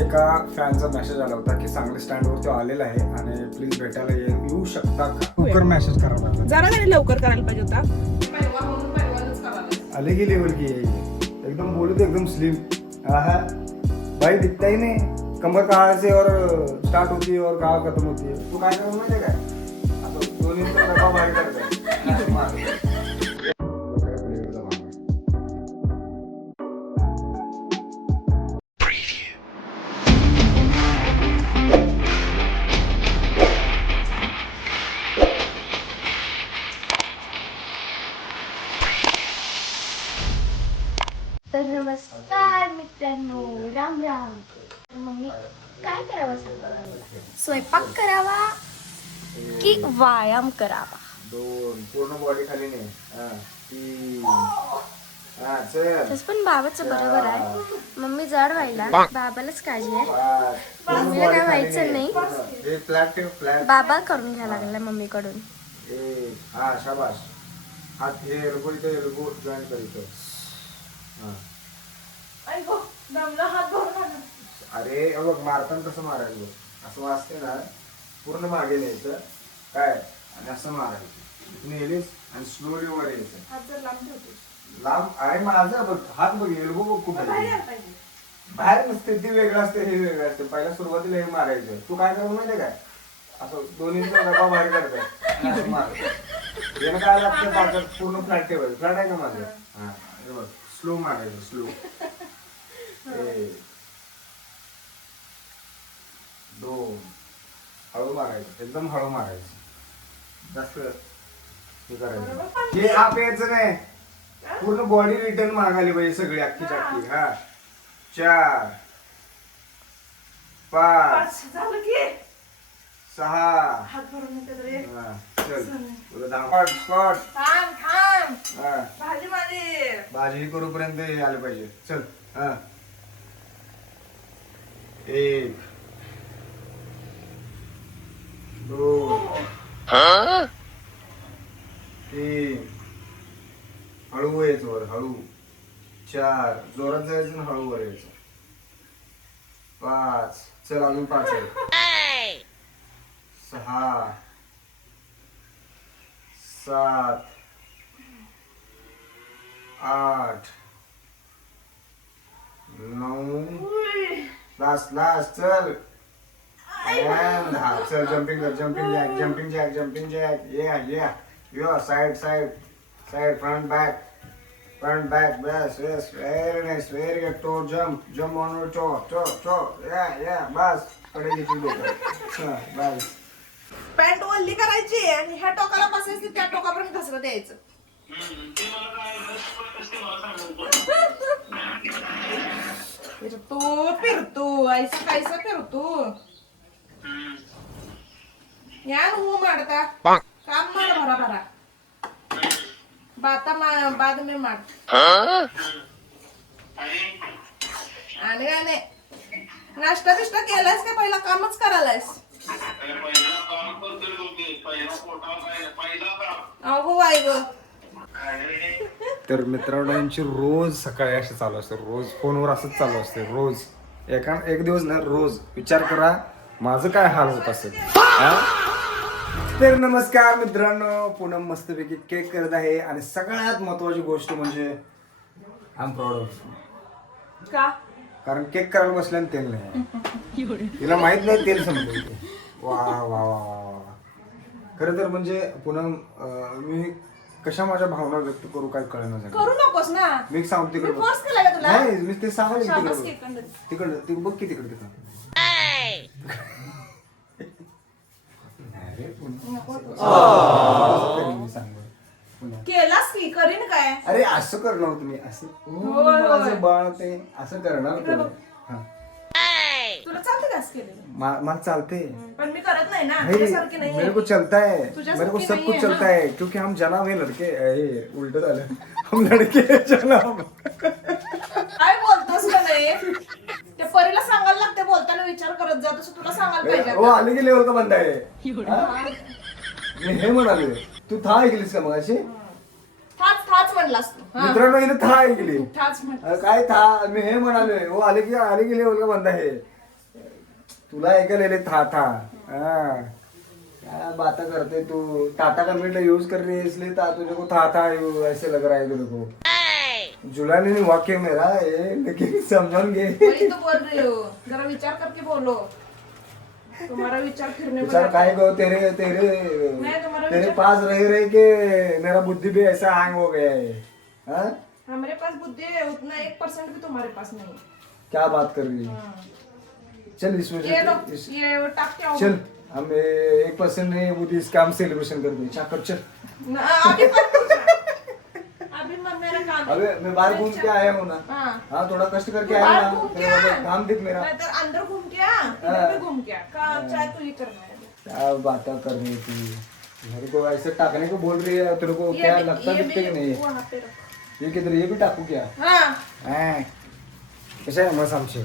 एका फॅनचा मेसेज आला होता की सांगली स्टँडवरती आलेला आहे आणि प्लीज भेटायला येऊ शकता का. लवकर मेसेज करावा लागला. जरा तरी लवकर करायला पाहिजे होता. आले की लेवल की एकदम बोलू तो एकदम स्लिम. हाँ भाई दिखता ही नहीं, कमर कहाँ से और स्टार्ट होती है और कहाँ खत्म होती है. तू काय करू माहिती काय आता दोन्ही बाहेर करताय. तर नमस्कार मित्रांनो, राम राम. मग मी काय करावं सांगा मला? स्वयंपाक करावा की व्यायाम करावा? दोन पूर्ण बॉडी खाली नाही. हा तीन. हा चल. तस पण बाबाचं बरोबर आहे. मम्मी जाड व्हायला बाबालाच काळजी आहे. पाच. मम्मीला काय व्हायचं नाही. हे फ्लॅट ठेव फ्लॅट. बाबा करून घ्यायला लागला मम्मीकडून. हा शाबाश. हात हे एल्बो इथे एल्बो जॉईन करीतो. हा अरे बघ मारताना कसं मारायचं बघ. असं वाजते ना पूर्ण मागे न्यायचं काय आणि असं मारायचं. नेलीस आणि स्लोली वर यायचं. लांब आहे माझा बघ हात बघ एल्बो बघ खूप बाहेर नसते. ती वेगळं असते हे वेगळं असते. पहिल्या सुरुवातीला हे मारायचं. तू काय करू माहितीये काय असं दोन्ही डबा बाहेर करताय असं मार. यानं काय लागतं ताकद पूर्ण फ्लॅट ठेवायचं. फ्लॅट आहे का माझं. हा हे बघ स्लो मारायचं स्लो. दोन हळू मारायचं एकदम हळू मारायचं. जास्त हे करायचं. हे आप यायचं नाही पूर्ण बॉडी रिटर्न मागायला पाहिजे सगळी अख्खी चाक्की. हा चार पाच सहा भाजी करूपर्यंत आले पाहिजे. चल हा एक दोन तीन हळू यायचं वर हळू. चार जोरात जायचं ना हळू वर यायचं. पाच चल अजून पाच आहे. सहा सात आठ नऊ लास्ट लास्ट चल. हा चल जम्पिंग कर jumping jack jumping jack jumping jack. या यो side side side front back best yes very nice very good toe jump on your toe yeah बस कडे घेतली डोकं. बस पॅन्ट वल्ली करायची आणि ह्या टोकाला बसायची त्या टोकापर्यंत घसरत यायचं. फिरतो ऐसा कैसा फिरतो यार हूँ मारता काम मार भरा भरा बाता बाद में मार आणि काय नाही. नाश्ता बिष्टा केलायस का पहिला कामच करायलायस. अहो आई ग. तर मित्रांनो यांची रोज सकाळी असे चालू असते. रोज फोनवर असंच चालू असते रोज. एक दिवस ना रोज विचार करा माझं काय हाल होत असेल. तर नमस्कार मित्रांनो पुन्हा मस्तपैकी केक करत आहे आणि सगळ्यात महत्वाची गोष्ट म्हणजे आय एम प्राऊड ऑफ. का कारण केक करायला बसल्याने तेल नाही. तिला माहित नाही तेल संपलं. वा वा वा वा. खरं तर म्हणजे पुन्हा मी कशा माझ्या भावना व्यक्त करू काय कळणार झालं. करू नकोस ना. मी सांगतो तिकडे फोर्स केला का तुला. नाही मी ते सांगायला शाबास तिकडे केक तिकडं ती बघ की तिकडे तिकडं. केलास की करीन काय. अरे असं करणार तुम्ही असं माझं बाळ ते असं करणार तुम्ही. हा. तुला चालते का केलेलं. मला चालते पण मी करत नाही ना. मेरे तुझ्यासारखी नाहीये. को चलता है मेरे को तुझ्यासारखी सब कुछ नाहीये चलता ना. है क्योंकि हम जनाब है लड़के. ये उलट झालं हम लड़के हैं जनाब. काय बोलतोस का नाही. त्या परीला सांगायला लागते बोलताना विचार करत जा. तसं तुला सांगायला पाहिजे. वो आले की लेवल का बंदा आहे. मी हे म्हणाले तू था ऐकलीस का मग अशी. थाच म्हणलास तू. हा. मित्रांनो हिने था ऐकली. थाच म्हण. काय था मी हे म्हणाले वो आले की लेवल का बंदा आहे. तुला ऐकले था हाँ क्या बातें करते तू टाटा कंप्यूटर यूज कर रही है इसलिए तुझे को था ऐसे लग रहा है तेरे को जुलानी नहीं वाक्य मेरा ये लेकिन समझोगे वही तो बोल रही हो, जरा विचार करके बोलो। तुम्हारा विचार फिरने में विचार जाता है। काय को तेरे तेरे मैं तुम्हारा तेरे विचार- पास रह रहे के मेरा बुद्धि भी ऐसा हैंग हो गया है हाँ? हमारे पास बुद्धि है उतना 1% भी तुम्हारे पास नहीं है। क्या बात कर रही है हाँ। चल इस ये वजह लो, इस ये टाक के आओ। चल हम 1% नहीं बुद्धि इसका हम सेलिब्रेशन कर दें चाकर चल अभी मत पूछो। अभी मत, मेरा काम है। अबे मैं बाहर घूम के आया हूँ ना हाँ। हाँ थोड़ा कष्ट करके तू आया बाहर ना घूम के तेरा आ। काम दिख मेरा मैं तो अंदर घूम के आ, इधर भी घूम के आ। काम चाहे तू ही करना है। क्या बातें कर रही थी मेरे को ऐसे टाकने को बोल रही है तेरे को ये क्या भी- लगता ये दिखते भी कि नहीं है? वहाँ पे रखो। ये किधर ये भी टाकू क्या हाँ। कशा आहे मग आमचे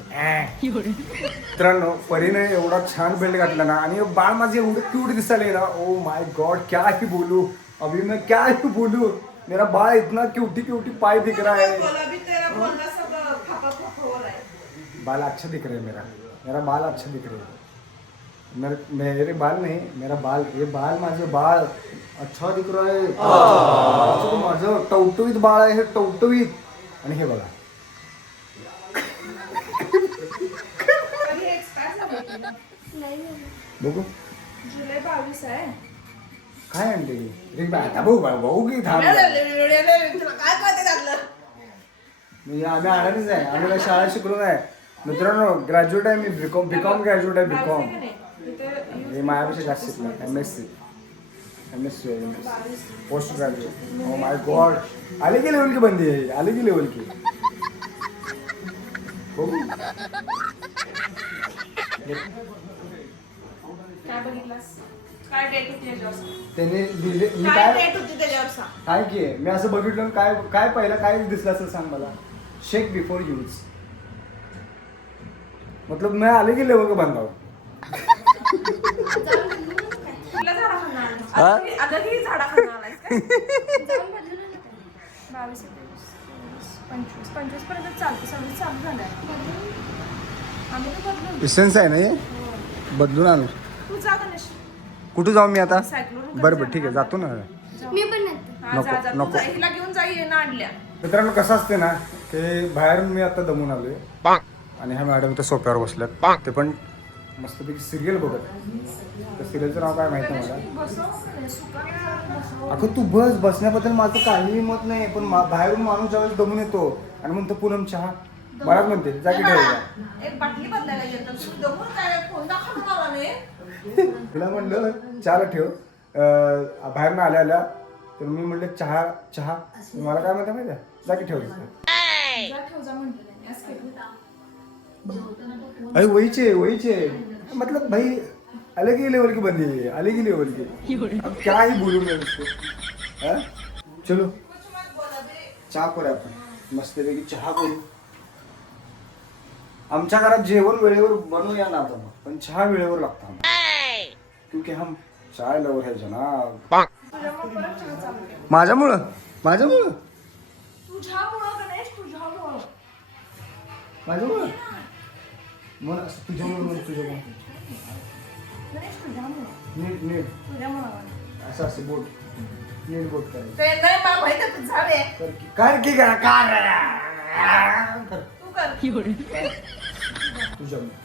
मित्रांनो परीने एवढा छान बेल्ट घातला ना आणि बाळ माझे एवढं क्यूट दिसायला ना ओ माय गॉड क्या ही बोलू अभी मैं क्या ही बोलू मेरा बाळ इतना क्यूटी क्यूटी पाय दिख रहा है बोला भी तेरा बोलना सब खपा खपा हो रहा है। बाल अच्छा दिख रहा है मेरा बाल अच्छा दिख रहा है मेरे बाल नहीं मेरा बाल ये बाल माझे बाळ अच्छा दिख रहा है असं माझं टवटवीत बाळ आहे हे टवटवीत आणि हे बघा कधी एक्सपायर झाली होती? बघू जुलै 22 आहे। काय आणते ती आता भाऊ की थांब तुला काय कळते त्यातलं? म्हणजे आम्ही आणायच आहे आम्ही काही शाळा शिकलो नाही मित्रांनो ग्रॅज्युएट आहे मी बीकॉम ग्रॅज्युएट आहे बीकॉम हे माझ्यापेक्षा जास्त शिकला MSc post graduate oh my God आले की लेवल की बंदी आहे आले की लेवल की बघू काय बघितलास? काय डेट होती त्याच्यावर सांग. त्याने दिले मी काय काय डेट होती त्याच्यावर सांग. काय की मी असं बघितलं आणि काय काय पहिलं काय दिसलं असं सांग मला शेक बिफोर यूज मतलब मैं आले की लेवल का बंदा हूँ तुला झाडाखाना आला. आधी झाडाखाना आलायस काय? 22, 25 पर्यंत चालतं सगळं चालू झालंय. आम्ही तर बदलून इसेन्स आहे ना हे बदलून आणू तू जा गणेश. कुठे जाऊ मी आता सायक्लोन बरं बरं ठीक आहे जातो ना मी पण येते. हा, जा, जा. तू नको. जा. हिला घेऊन जा ये ना आणल्या. मित्रांनो कसं असते ना ते बाहेरून मी आता दमून आलोय आणि ह्या मॅडम तर सोप्यावर बसल्यात ते पण मस्तपैकी सिरियल बघत त्या सिरियलचं नाव काय माहिती नाही मला बसव, सुकाने बसव. अगं तू बसण्याबद्दल माझं काहीही मत नाही पण बाहेरून माणूस ज्यावेळेस दमून येतो आणि म्हणतो पूनम चहा मलाच म्हणते जा की ठेवायचा एक बाटली बदलायला येतात. तू दमून काय फोन दाखवून आला नाही. तिला म्हणलं चहाला ठेव बाहेर ना आल्या तर मी म्हणलं चहा चहा मला काय म्हणते माहिती आहे जा की ठेवायचं जा ठेव जा म्हणतो त्यांनी. असं केलं. अरे वहीचे मतलब भाई अलग ही लेवल की बंदी है अलग ही लेवल की अब क्या ही बोलूं मैं उसको हाँ? चलो चहा करू आपण मस्तपैकी चहा करू आमच्या घरात जेवण वेळेवर बनवूया ना आता पण चहा वेळेवर लागतो आम्हाला. क्योंकि हम चाय लवर है जनाब तुझ्यामुळे परत चहा चालू केला. माझ्यामुळं तुझ्यामुळं गणेश तुझ्यामुळं. मग असं तुझ्यामुळं गणेश तुझ्यामुळं. नीट तुझ्यामुळं. असं बोट नीट बोट करायचं ते नाही मला माहिती आहे, तू झाडे. कर की कर तू कर. तुझ्यामुळे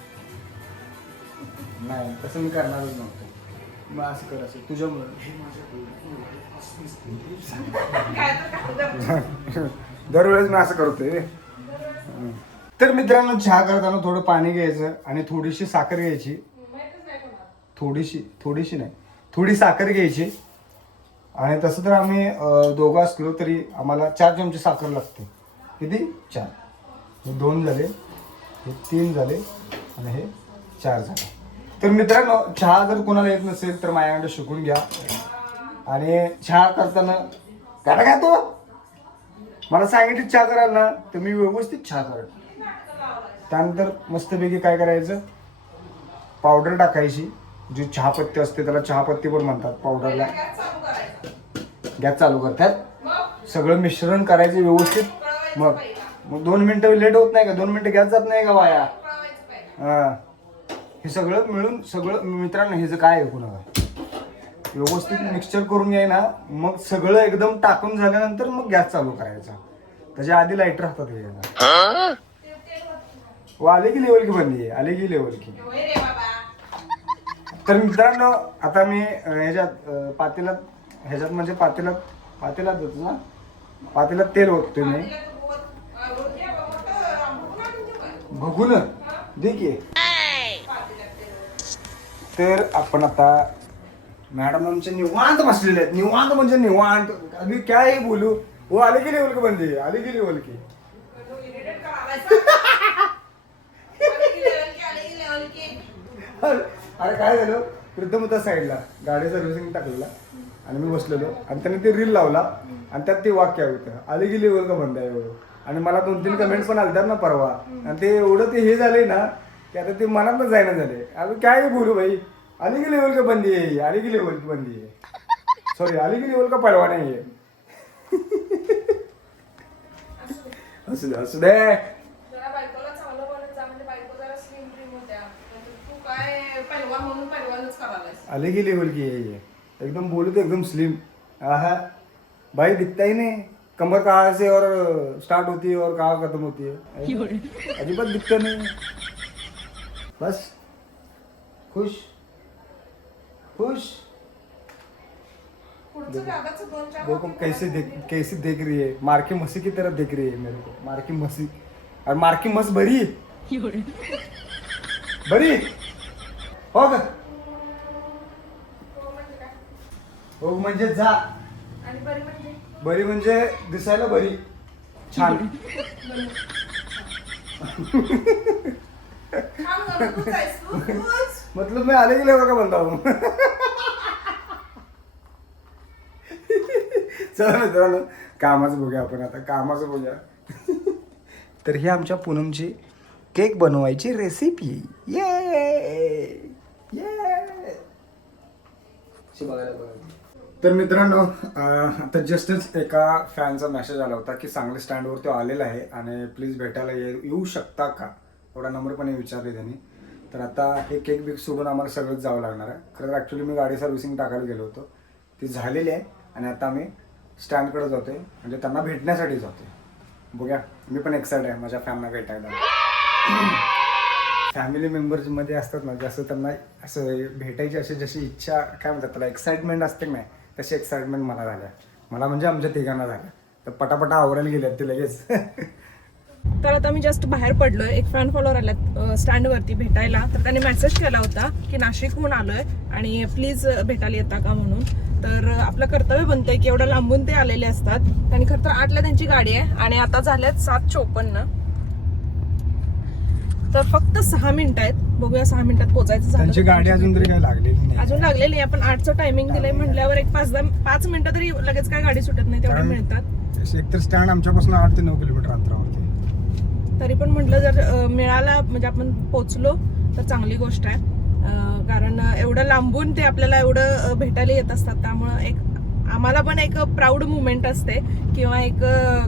नाही तसं मी करणारच नव्हतं मग असं कर असं तुझ्यामुळे काय तर काय. दरवेळेस मी असं करतोय तर मित्रांनो चहा करताना थोडं पाणी घ्यायचं आणि थोडीशी साखर घ्यायची थोडीशी नाही थोडी साखर घ्यायची आणि तसं तर आम्ही दोघं असलो तरी आम्हाला 4 चमचे साखर लागते किती 4 हे 2 झाले हे 3 झाले आणि हे 4 झाले तर मित्रांनो चहा जर कोणाला येत नसेल तर माझ्याकडे शिकून घ्या आणि चहा करताना काय तो मला सांगितलं चहा करायला ना तर मी व्यवस्थित चहा करेन त्यानंतर मस्तपैकी काय करायचं पावडर टाकायची जी चहापत्ती असते त्याला चहापत्ती पण म्हणतात पावडरला गॅस चालू करायचं. गॅस चालू करतात सगळं मिश्रण करायचं व्यवस्थित मग पहिला. मग 2 मिनिटं लेट होत नाही का 2 मिनिटं गॅस जात नाही का वाया कळवायचं पहिला. हा हे सगळं मिळून सगळं मित्रांनो ह्याचं काय ऐकू नका. व्यवस्थित मिक्सचर करून घ्याय ना, मग सगळं एकदम टाकून झाल्यानंतर मग गॅस चालू करायचा. त्याच्या आधी लाईटर हातात घ्यायचा. आले की लेवल की बंदी आहे, आले की लेवल की. तर मित्रांनो आता मी ह्याच्यात पातेल्यात म्हणजे पातेल्यात होतो ना, पातेल्यात तेल ओततोय मी. बघू ना दे की. तर आपण आता मॅडम आमचे निवांत बसलेले आहेत. निवांत म्हणजे निवांत, अगदी काय बोलू. हो आले की लेवल की बंदी, आले की लेवल की. अरे काय झालं, प्रथम होता साईडला गाडी सर्व्हिसिंग टाकलेला आणि मी बसलेलो आणि त्याने ते रील लावला आणि त्यात ते वाक्य होतं, आले की लेवल का बंद आहे एवढं. आणि मला 2-3 कमेंट पण आलतात ना परवा, आणि ते एवढं ते हे झाले ना की आता ते मनात जायना झाले. अरे काय बोलू भाई, आली की लेवल का बंदी आहे, आली की लेवल की बंदी आहे, सॉरी आली की लेवल का पळवा नाही आहे. असू दे असू दे. जरा बायकोला चांगलं बोलत जा, म्हणजे बायको जरा स्लिम ट्रिम होत्या. तू काय पहिलवान म्हणून पहिलवानच करायलास. आले की लेवल की है, एकदम बोलू तो एकदम स्लिम. आहा भाई दिखता ही नहीं, कमर कहाँ से और स्टार्ट होती है और कहाँ खत्म होती है, अजिबात दिखता नहीं. बस खुश खुश. पुढचं दादाचं 2-4 देखो कैसे देख रही है, मार्के मसी की तरह देख रही है मेरे को. मार्के मसी और मार्की मस बरी बरी हो का. हो म्हणजे जा, आणि बरी म्हणजे बरी म्हणजे दिसायला बरी छान. छान गं, तूच आहेस, तूच. मतलब मैं आले की लेवल का बंदा हूँ. चला मित्रांनो कामाचं बघूया आपण आता, कामाचं बघूया. तर ही आमच्या पूनमची केक बनवायची रेसिपी. ये तर मित्रांनो आता जस्टच एका फॅनचा मेसेज आला होता की सांगली स्टँडवर तो आलेला आहे आणि प्लीज भेटायला येऊ शकता का, एवढा नंबर पण विचारले त्यांनी. तर आता हे केक बिक सोडून आम्हाला सगळंच जावं लागणार आहे. खरं ॲक्च्युली मी गाडी सर्व्हिसिंग टाकायला गेलो होतो, ती झालेली आहे आणि आता आम्ही स्टँडकडे जातोय, म्हणजे त्यांना भेटण्यासाठी जातोय. बघूया, मी पण एक्साइटेड आहे माझ्या फॅनला भेटायला. फॅमिली मेंबर्समध्ये असतात ना जसं त्यांना असं भेटायची अशी जशी इच्छा काय म्हणतात त्याला एक्साइटमेंट असते नाही, तशी एक्साइटमेंट मला झाल्या. मला म्हणजे आमच्या तिघांना झाल्या. तर पटापटा आवरायला गेल्यात ते लगेच. तर आता मी जस्ट बाहेर पडलोय, एक फॅन फॉलोअर आल्यात स्टँडवरती भेटायला. तर त्यांनी मेसेज केला होता की नाशिकहून आलोय आणि प्लीज भेटायला येता का म्हणून. तर आपलं कर्तव्य बनतंय की एवढं लांबून ते आलेले असतात. त्यांनी खरं तर 8ला त्यांची गाडी आहे आणि आता झाल्यात 7:54. तर फक्त 6 मिनिटं आहेत, बघूया 6 मिनिटात पोहोचायचं झालं. त्यांची गाडी अजून तरी काही लागलेली नाही, अजून लागलेली नाही. आपण 8चं टायमिंग दिलंय म्हटल्यावर एक 5 मिनिटं तरी लगेच काय गाडी सुटत नाही, तेवढे मिळतात. एकतर स्टँड आमच्यापासून 8 ते 9 किलोमीटर अंतरावरती. तरी पण म्हटलं जर मिळाला म्हणजे आपण पोचलो तर चांगली गोष्ट आहे. कारण एवढं लांबून ते आपल्याला एवढं भेटायला येत असतात, त्यामुळं एक आम्हाला पण एक प्राऊड मुवमेंट असते किंवा एक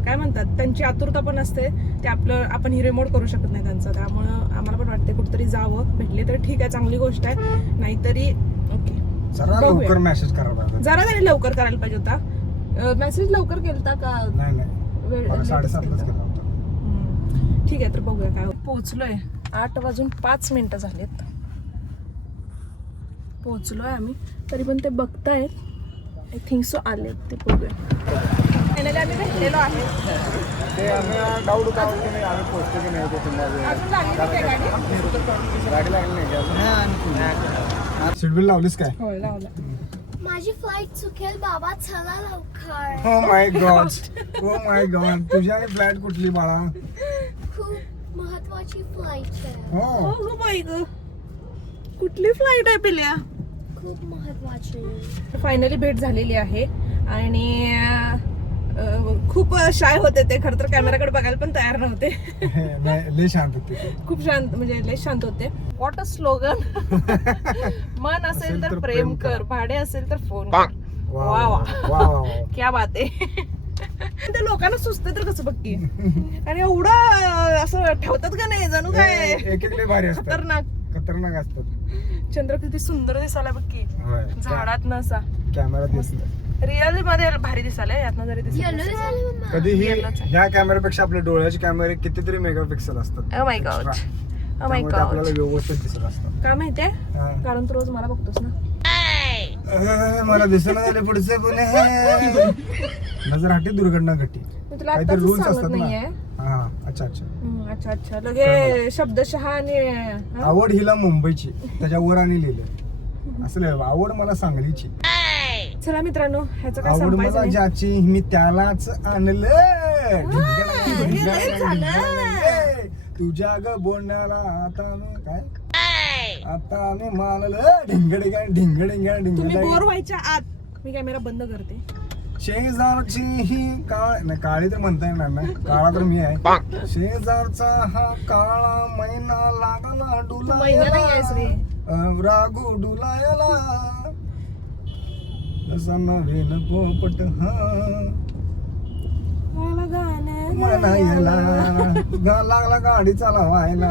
काय म्हणतात त्यांची आतुरता पण असते. ते आपण ही रिमोट करू शकत नाही त्यांचं, त्यामुळं आम्हाला पण वाटते कुठेतरी जावं. भेटले तर ठीक आहे, चांगली गोष्ट आहे. नाहीतरी ओके, जरा लवकर मेसेज करावा लागला. जरा तरी लवकर करायला पाहिजे होता. मेसेज लवकर केलता का? नाही वेळ 7:30लाच केला होता. ठीक आहे, तर बघूया काय पोहोचलोय. 8:05 झालेत, पोहोचलोय आम्ही. तरी पण ते बघतायत, आय थिंक सो आलेत ते. बघूया, फायनली आम्ही भेटलेलो आहे. ते आम्ही डाऊट होता की नाही आम्ही पोहोचतो की नाही. ते तुम्हाला अजून लागली नाही काय गाडी? गाडी लागली नाही. सीटबेल्ट लावलीस काय? हो, लावला. माझी फ्लाईट चुकेल बाबा, चला लवकर. हो माय गॉड, हो माय गॉड. तुझी आणि फ्लाईट कुठली बाळा? खूप महत्वाची फ्लाईट आहे. हो हो बाई ग, कुठली फ्लाईट आहे पिल्या? खूप महत्वाची. फायनली भेट झालेली आहे आणि खूप शाय होते ते. खरं तर कॅमेराकडे बघायला पण तयार नव्हते. लय शांत होते, खूप शांत, म्हणजे लय शांत होते. What a slogan. मन असेल तर प्रेम कर, भाडे असेल तर फोन कर. वा वा, क्या बात आहे. ते लोकांना सुचते तर कसं बघकी. आणि एवढं असं ठेवतात का नाही जणू काय एक एक लय भारी असतात, खतरनाक. खतरनाक असतात. चंद्र किती सुंदर दिसायला बघ की होय झाडात नसा कॅमेरा दिसत रिअल मध्ये भारी दिसायला यातनं जरी दिसत कधीही Yellowच आहे. ह्या कॅमेऱ्यापेक्षा आपल्या डोळ्याचे कॅमेरे कितीतरी मेगापिक्सल असतात. Oh my God Extra. Oh my त्यामुळे ते आपल्याला गॉड व्यवस्थित दिसत असतात. का माहितीये हा. कारण तू रोज मला बघतोस ना. मला दिसणं झाले पुढचे पुणे नजर हटी दुर्घटना घटी मी तुला काहीतरी आताच rules सांगत असतात ना. नाहीये. हा अच्छा अच्छा. अच्छा अच्छा लगे शब्दशः आणि हा? आवड हिला मुंबईची त्याच्यावर आणि लिहिलं असं लिहिलं आवड मला सांगलीची चला मित्रांनो ह्याचं काय आवड संपायचं मला नाही. ज्याची मी त्यालाच आणलं तुझ्या ग बोलण्याला आता मी काय आता मी मानलं ढिंगडिंगा ढिंगडिंगा तुम्ही ढिंगडिंगा बोर व्हायच्या आत मी कॅमेरा बंद करते. शेजारची ही काळ नाही काळी तर म्हणता येणार ना काळा तर मी आहे शेजारचा हा काळा महिना लागला तू महिना नाही आहेस रे. डुलायला रागू डुलायला असा नवीन पोपट हा मला गाणं म्हणायला लागला गाडी चालवायला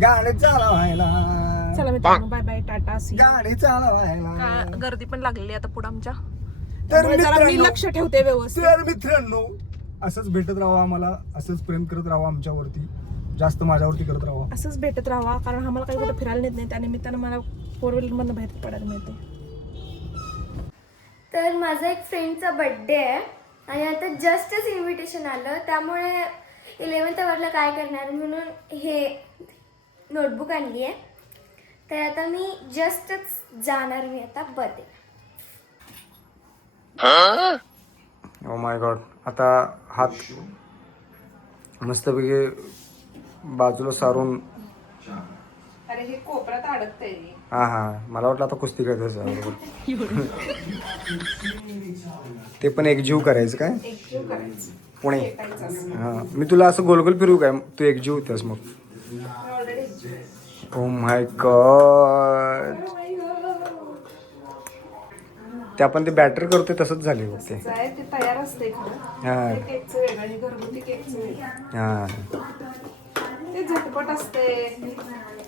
गाडी चालवायला चला मित्रांनो बाय बाय टाटा सी. गाडी चालवायला का गर्दी पण लागलेली आता पुढे आमच्या तर त्यामुळे जरा मी मित्रांनो लक्ष ठेवते व्यवस्थित. तर मित्रांनो असंच भेटत राहा आम्हाला असंच प्रेम करत राहा आमच्यावरती जास्त माझ्यावरती करत राहा असंच भेटत राहा कारण आम्हाला काही कुठे फिरायला नेत नाही त्यानिमित्तानं मला 4 व्हीलर मधनं बाहेर पडायला मिळते. तर माझा एक फ्रेंडचा बर्थडे आहे आणि आता जस्टच इन्व्हिटेशन आलं त्यामुळे 11th आवरला काय करणार म्हणून हे नोटबुक आणली आहे. तर आता मी जस्टच जाणार मी आता बर्थडे. ओ माय गॉड आता हात मस्तपैकी बाजूला सारून अरे हे कोपऱ्यात अडकतंय. हा हा मला वाटलं आता कुस्ती करतेस बरोबर ते पण एकजीव करायचं काय एकजीव करायचं पुणे भेटायचं असं. हा मी तुला असं गोलगोल फिरू काय तू एकजीव होतेस मग Already. ओ माय गॉड ते आपण ते बॅटर करतोय तसंच झाले बघ ते जाय ते तयार असते खरं. हा ते केकचं वेगळं आणि घरगुती केकचं वेगळं. हा ते झटपट असते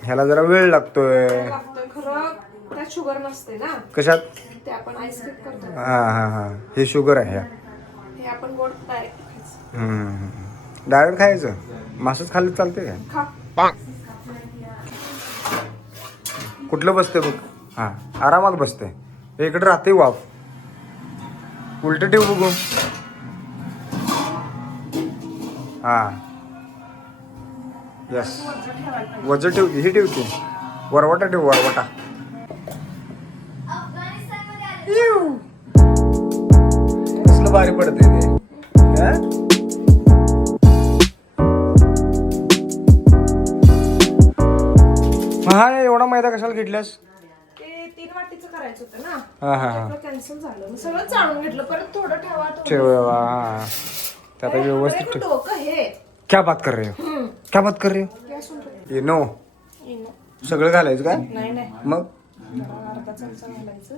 ह्याला जरा वेळ लागतोय लागतोय खरं त्यात शुगर नसते ना. कशात ते आपण आईस केक करतो हा हा हा हे शुगर आहे ह्या हे आपण गोड डायरेक्ट खायचं. डायरेक्ट खायचं मासच खाल्लं चालते काय खा. कुठलं बसते बघ हा आरामात बसते इकडे राहते वाफ उलट ठेव बघू हा यस वजन ठेव ही ठेवते वरवटा ठेव वरवटा कसलं भारी पडते ते हा? हा एवढा मैदा कशाला घेतल्यास ते 3 वाटीचं करायचं होतं ना. हा हा हा कॅन्सल झालं. मी सगळं जाणून घेतलं परत थोडं ठेवा ठेव हा ते आता व्यवस्थित अरे, ठेव डोकं हे क्या बात कर रहे हो क्या बात कर रहे हो काय सुनतो ये नो इनो. सगळं घालायचं काय नाही नाही मग जरा अर्धा चमचा घालायचं.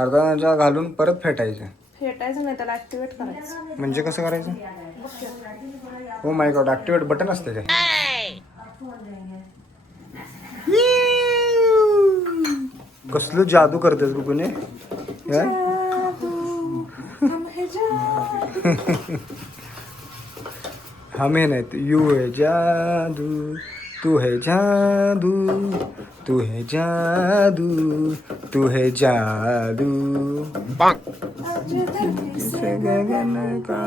अर्धा चमचा घालून परत फेटायचं फेटायचं नाही त्याला ऍक्टिवेट करायचं. म्हणजे कसं करायचं हो माय गॉड ऍक्टिवेट बटन असते काय कसलं जादू करतेस तू कोणी हम है नहीं यू है जादू तू है जादू तू है जादू तू है जादू से गगन का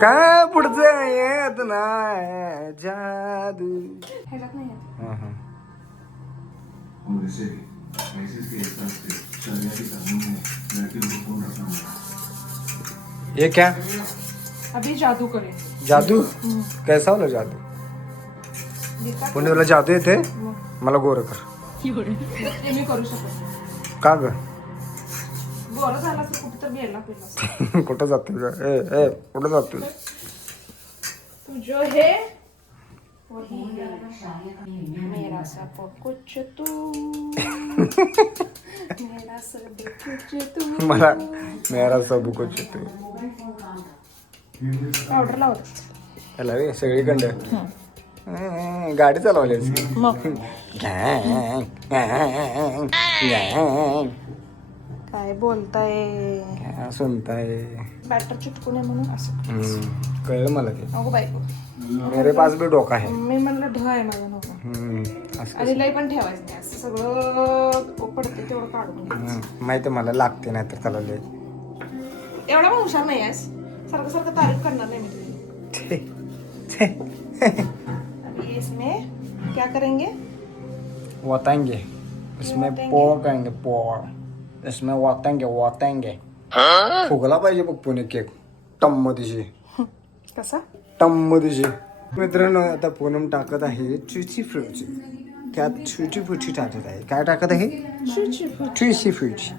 काय पुढचं येत नाही जादू ह्याच्यात नाही येत. हा हा ये क्या अभी जादू करे. जादू कैसा होला जादू पुणे तुला जादू येते मला गोर कर ते मी करू शकत. का ग गोरं झाला तर कुठे तर गेला पेला. कुठं जातोय ग ए कुठं जातोय तुझो हे वही मेरा सब कुछ तू मेरा सब कुछ तू. मला मेरा सब कुछ तू पावडर लावत त्याला रे सगळीकडं गाडी चालवली मग काय बोलताय सुनताय बॅटर चिटकून आहे म्हणून असं कळलं मला ते अगो बायको मेरे पास भी डोका आहे मी म्हणलं ढ आहे माझा नव्हता असं आणि लई पण ठेवायचं नाही असं सगळं पडते तेवढं काढून घ्यायचं. माहिती मला लागते नाही तर त्याला लय एवढा पण हुशार नाही आहेस सारखं सारखं तारीफ करणार नाही मी तुझी. अभी इसमें क्या करेंगे वाताएंगे इसमें पोर करेंगे पोर इसमें वाताएंगे फुगला पाहिजे बघ पुणे केक टम्म दिशी कसा टम्म दिशी मित्रांनो आता पूनम टाकत आहे चुची फ्रुची त्यात छुटी फुटी टाकत आहे काय टाकत आहे चुची फ्रुची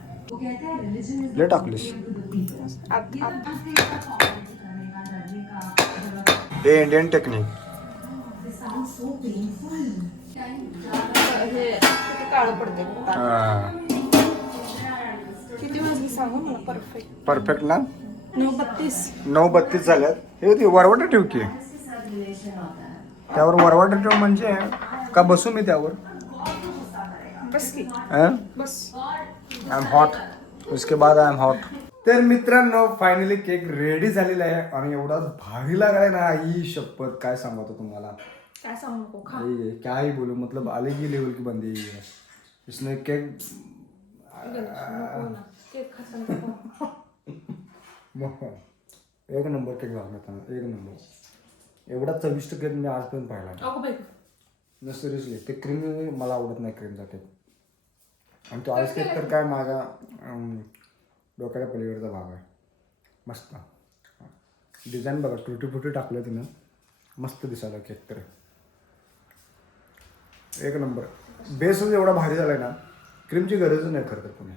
लय टाकलीस हे इंडियन टेक्निक हे किती काळं पडते किती वाजली सांगू मला परफेक्ट परफेक्ट ना 9:32 9:32 झाल्यात हे होती वरवाटा ठेव की त्यावर वरवाटा ठेव म्हणजे का बसू मी त्यावर बस की बस आय एम हॉट उसके बाद आय एम हॉट तर मित्रांनो फायनली केक रेडी झालेला आहे आणि एवढा भारी लागलाय ना आई शपथ काय सांगतो तुम्हाला काय सांगू नको खा ये क्या ही बोलूं मतलब अलग ही लेवल की बंदी है इसने केक केक खाता एक नंबर केक झाला एक नंबर एवढा चविष्ट केक मी आजपर्यंत पाहिला अगो बाई न सिरियसली ते क्रीम मला आवडत नाही क्रीमचा केक आणि तो आईस केक तर काय माझा डोक्याच्या पलीकडचा भाग आहे मस्त डिझाईन बघा टुटी फुटी टाकलं तिनं मस्त दिसायला केक तर एक नंबर बेसच एवढा भारी झालाय ना क्रीमची गरजच नाही खरं तर पुणे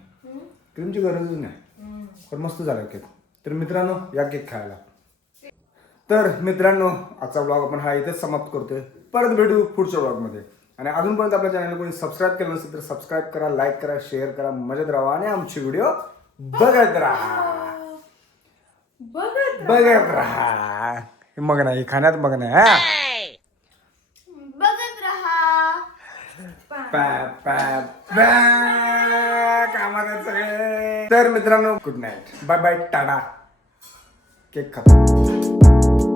क्रीमची गरजच नाही पण मस्त झाला केक तर मित्रांनो या केक खायला तर मित्रांनो आजचा ब्लॉग आपण हा इथेच समाप्त करतोय परत भेटू पुढच्या ब्लॉगमध्ये आणि अजूनपर्यंत आपल्या चॅनलला कोणी सबस्क्राईब केलं नसेल तर सबस्क्राईब करा लाईक करा शेअर करा मजेत राहा आणि आमची व्हिडिओ बघत राहा बघत राहा मग नाही खाण्यात मग नाही हा बघत राहा कामात आहेत सगळे तर मित्रांनो good night bye bye tata cake खाता